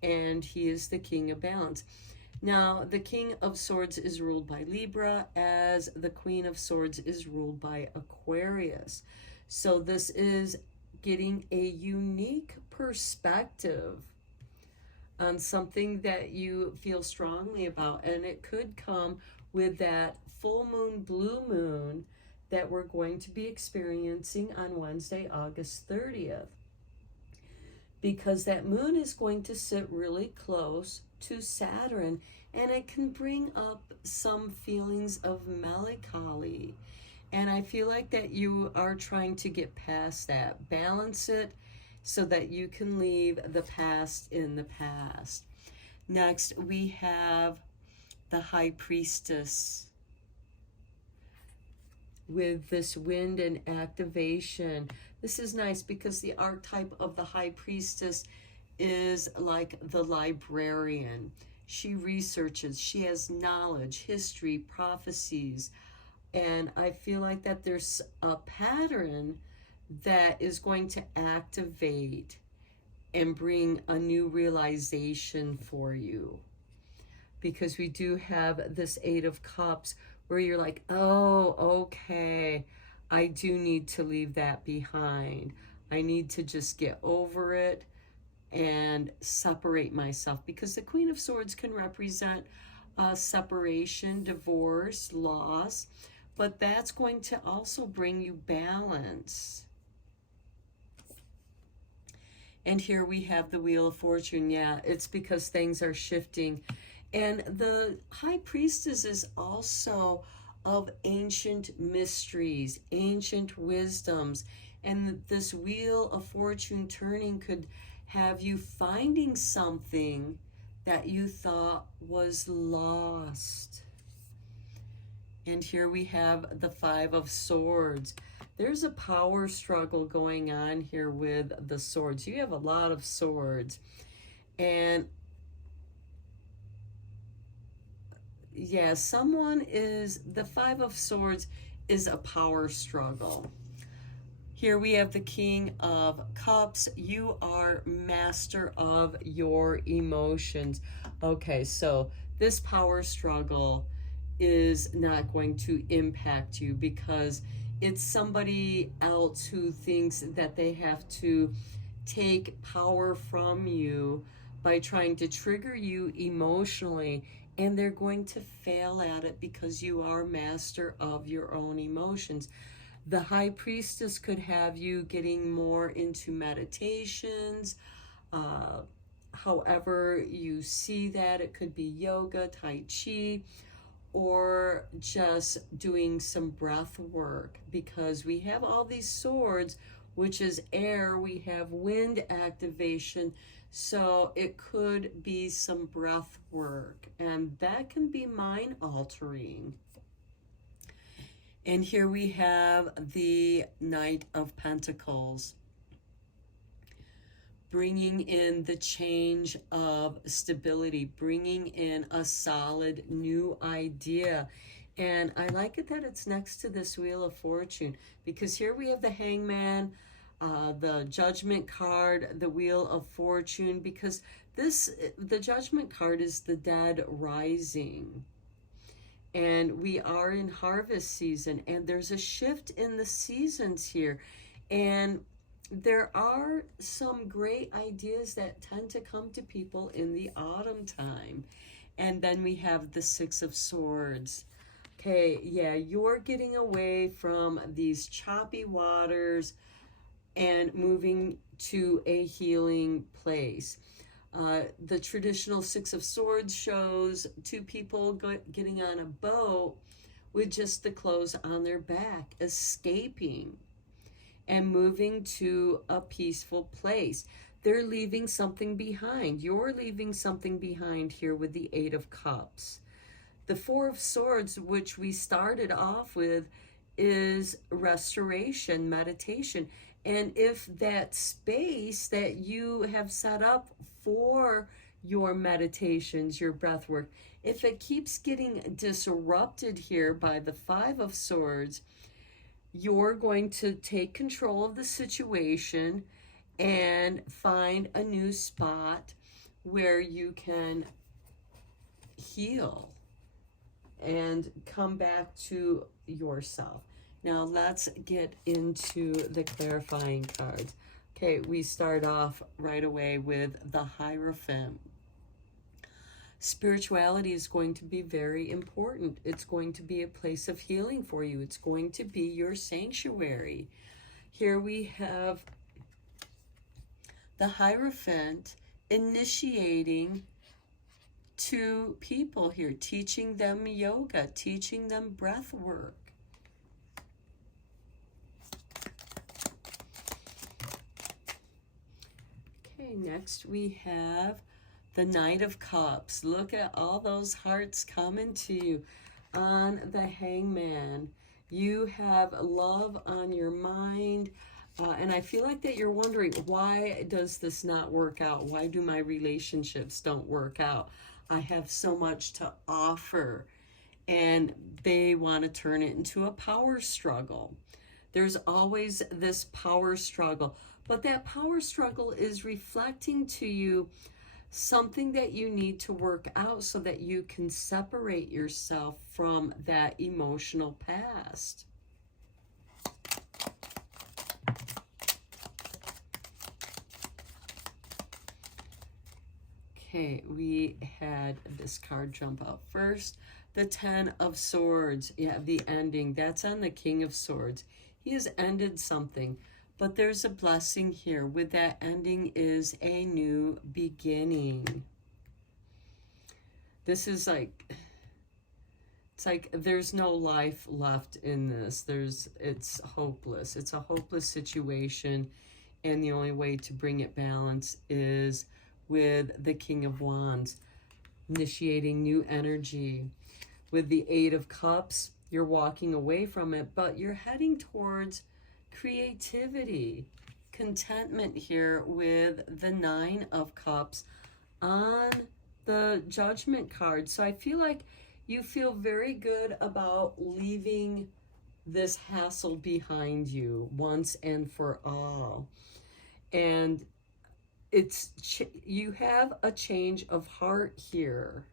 and he is the King of Balance. Now, the King of Swords is ruled by Libra, as the Queen of Swords is ruled by Aquarius. So this is getting a unique perspective on something that you feel strongly about. And it could come with that full moon, blue moon, that we're going to be experiencing on Wednesday, August 30th. Because that moon is going to sit really close to Saturn, and it can bring up some feelings of melancholy. And I feel like that you are trying to get past that, balance it so that you can leave the past in the past. Next, we have the High Priestess with this wind and activation. This is nice because the archetype of the High Priestess is like the librarian. She researches, she has knowledge, history, prophecies, and I feel like that there's a pattern that is going to activate and bring a new realization for you. Because we do have this Eight of Cups where you're like, oh, okay, I do need to leave that behind. I need to just get over it and separate myself, because the Queen of Swords can represent separation, divorce, loss, but that's going to also bring you balance. And here we have the Wheel of Fortune. Yeah, it's because things are shifting. And the High Priestess is also of ancient mysteries, ancient wisdoms. And this Wheel of Fortune turning could have you finding something that you thought was lost. And here we have the Five of Swords. There's a power struggle going on here with the swords. You have a lot of swords. And yeah, the Five of Swords is a power struggle. Here we have the King of Cups. You are master of your emotions. Okay, so this power struggle is not going to impact you because it's somebody else who thinks that they have to take power from you by trying to trigger you emotionally, and they're going to fail at it because you are master of your own emotions. The High Priestess could have you getting more into meditations, however you see that. It could be yoga, Tai Chi, or just doing some breath work, because we have all these swords, which is air. We have wind activation, so it could be some breath work, and that can be mind altering. And here we have the Knight of Pentacles, bringing in the change of stability, bringing in a solid new idea. And I like it that it's next to this Wheel of Fortune, because here we have the Hangman, the Judgment card, the Wheel of Fortune, because the Judgment card is the dead rising. And we are in harvest season, and there's a shift in the seasons here. And there are some great ideas that tend to come to people in the autumn time. And then we have the Six of Swords. Okay, yeah, you're getting away from these choppy waters and moving to a healing place. The traditional Six of Swords shows two people getting on a boat with just the clothes on their back, escaping and moving to a peaceful place. They're leaving something behind. You're leaving something behind here with the Eight of Cups. The Four of Swords, which we started off with, is restoration, meditation. And if that space that you have set up for your meditations, your breath work, if it keeps getting disrupted here by the Five of Swords, you're going to take control of the situation and find a new spot where you can heal and come back to yourself. Now let's get into the clarifying cards. Okay, we start off right away with the Hierophant. Spirituality is going to be very important. It's going to be a place of healing for you. It's going to be your sanctuary. Here we have the Hierophant initiating two people here, teaching them yoga, teaching them breath work. Okay, next we have the Knight of Cups. Look at all those hearts coming to you on the Hangman. You have love on your mind. And I feel like that you're wondering, why does this not work out? Why do my relationships don't work out? I have so much to offer. And they want to turn it into a power struggle. There's always this power struggle. But that power struggle is reflecting to you something that you need to work out so that you can separate yourself from that emotional past. Okay, we had this card jump out first. The Ten of Swords. Yeah, the ending. That's on the King of Swords. He has ended something. But there's a blessing here. With that ending is a new beginning. This is like, it's like there's no life left in this. It's hopeless. It's a hopeless situation. And the only way to bring it balance is with the King of Wands, initiating new energy. With the Eight of Cups, you're walking away from it, but you're heading towards creativity, contentment here with the Nine of Cups on the Judgment card. So I feel like you feel very good about leaving this hassle behind you once and for all. And you have a change of heart here.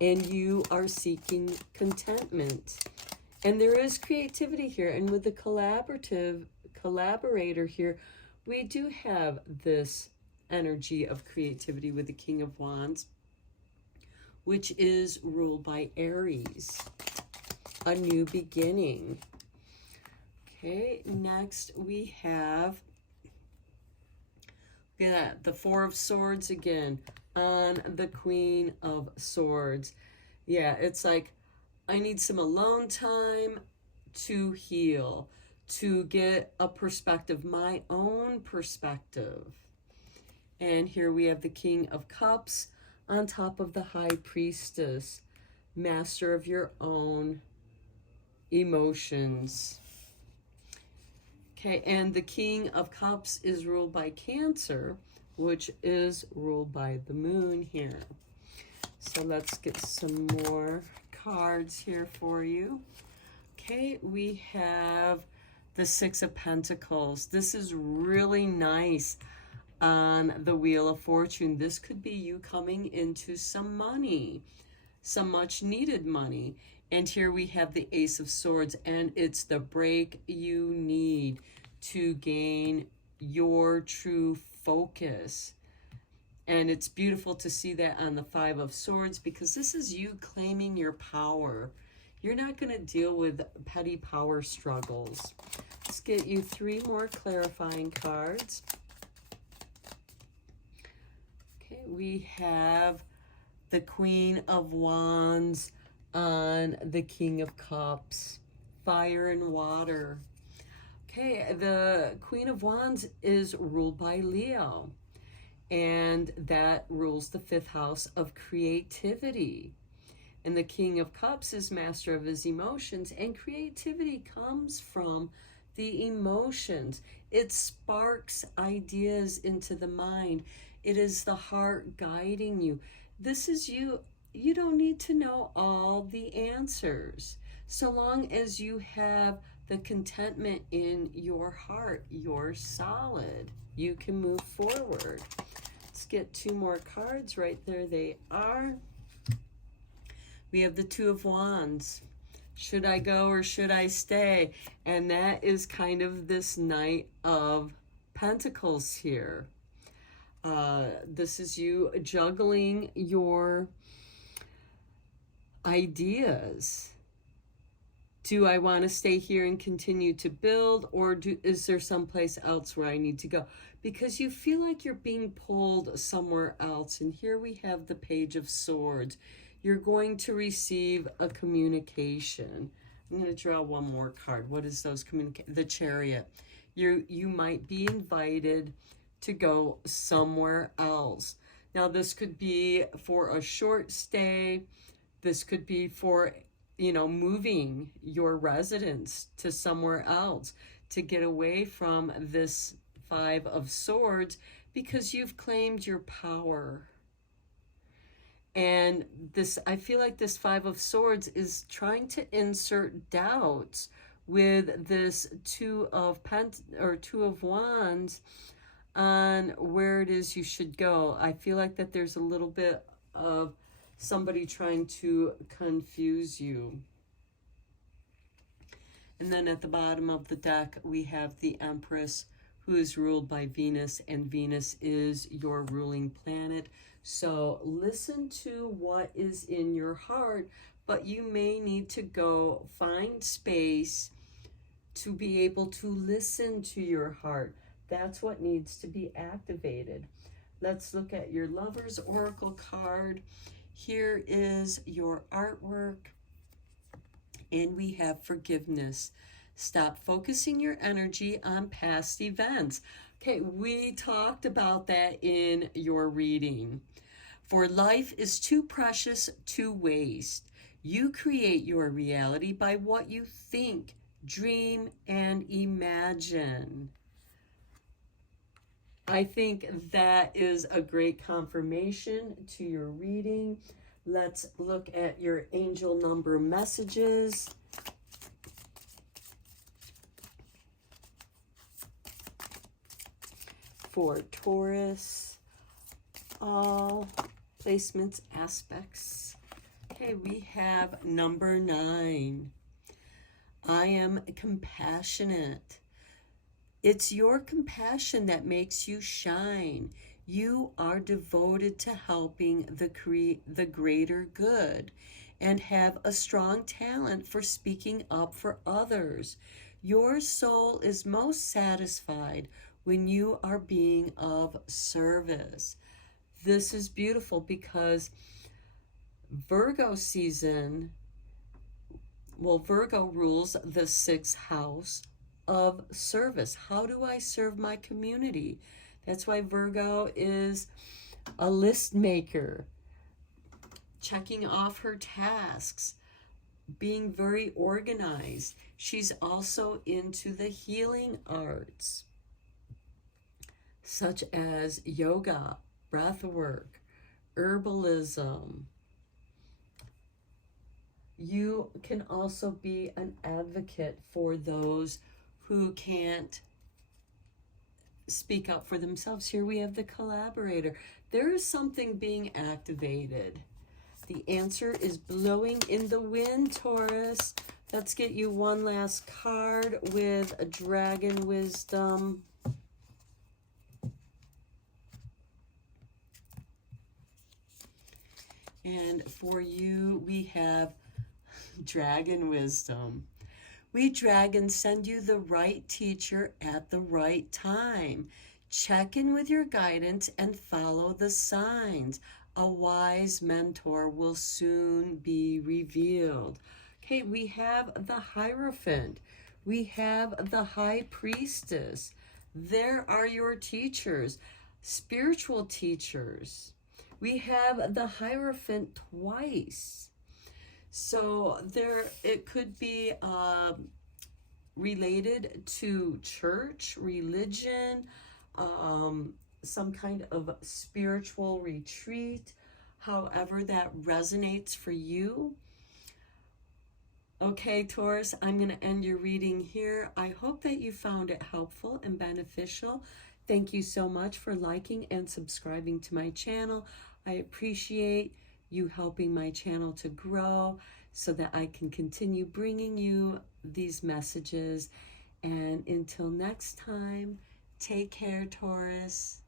And you are seeking contentment. And there is creativity here. And with the collaborator here, we do have this energy of creativity with the King of Wands, which is ruled by Aries. A new beginning. Okay, next we have the Four of Swords again on the Queen of Swords. Yeah, it's like, I need some alone time to heal, to get a perspective, my own perspective. And here we have the King of Cups on top of the High Priestess, master of your own emotions. Okay, and the King of Cups is ruled by Cancer, which is ruled by the Moon here. So let's get some more cards here for you. Okay, we have the Six of Pentacles. This is really nice. on the Wheel of Fortune. This could be you coming into some money, some much needed money. And here we have the Ace of Swords, and it's the break you need to gain your true focus. And it's beautiful to see that on the Five of Swords, because this is you claiming your power. You're not going to deal with petty power struggles. Let's get you 3 more clarifying cards. Okay, we have the Queen of Wands on the King of Cups, fire and water. Okay, the Queen of Wands is ruled by Leo, and that rules the 5th house of creativity. And the King of Cups is master of his emotions, and creativity comes from the emotions. It sparks ideas into the mind. It is the heart guiding you. This is you. You don't need to know all the answers. So long as you have the contentment in your heart, you're solid. You can move forward. Let's get 2 more cards. Right there they are. We have the 2 of Wands. Should I go or should I stay? And that is kind of this Knight of Pentacles here. This is you juggling your ideas. Do I want to stay here and continue to build, or is there someplace else where I need to go? Because you feel like you're being pulled somewhere else. And here we have the Page of Swords. You're going to receive a communication. I'm going to draw 1 more card. What is those the Chariot. You might be invited to go somewhere else. Now this could be for a short stay. This could be for, moving your residence to somewhere else to get away from this 5 of Swords, because you've claimed your power. And this, I feel like this 5 of Swords is trying to insert doubts with this 2 of Wands on where it is you should go. I feel like that there's a little bit of somebody trying to confuse you. And then at the bottom of the deck, we have the Empress, who is ruled by Venus, and Venus is your ruling planet. So listen to what is in your heart, but you may need to go find space to be able to listen to your heart. That's what needs to be activated. Let's look at your Lover's Oracle card. Here is your artwork, and we have forgiveness. Stop focusing your energy on past events. Okay, we talked about that in your reading. For life is too precious to waste. You create your reality by what you think, dream, and imagine. I think that is a great confirmation to your reading. Let's look at your angel number messages. For Taurus, all placements, aspects. Okay, we have number 9. I am compassionate. It's your compassion that makes you shine. You are devoted to helping the greater good and have a strong talent for speaking up for others. Your soul is most satisfied when you are being of service. This is beautiful because Virgo season, Virgo rules the 6th house of service. How do I serve my community? That's why Virgo is a list maker, checking off her tasks, being very organized. She's also into the healing arts, such as yoga, breathwork, herbalism. You can also be an advocate for those who can't speak up for themselves. Here we have the collaborator. There is something being activated. The answer is blowing in the wind, Taurus. Let's get you one last card with a dragon wisdom. And for you, we have dragon wisdom. We dragons send you the right teacher at the right time. Check in with your guidance and follow the signs. A wise mentor will soon be revealed. Okay, we have the Hierophant. We have the High Priestess. There are your teachers, spiritual teachers. We have the Hierophant twice. So it could be related to church, religion, some kind of spiritual retreat, however that resonates for you. Okay, Taurus, I'm going to end your reading here. I hope that you found it helpful and beneficial. Thank you so much for liking and subscribing to my channel. I appreciate you helping my channel to grow so that I can continue bringing you these messages. And until next time, take care, Taurus.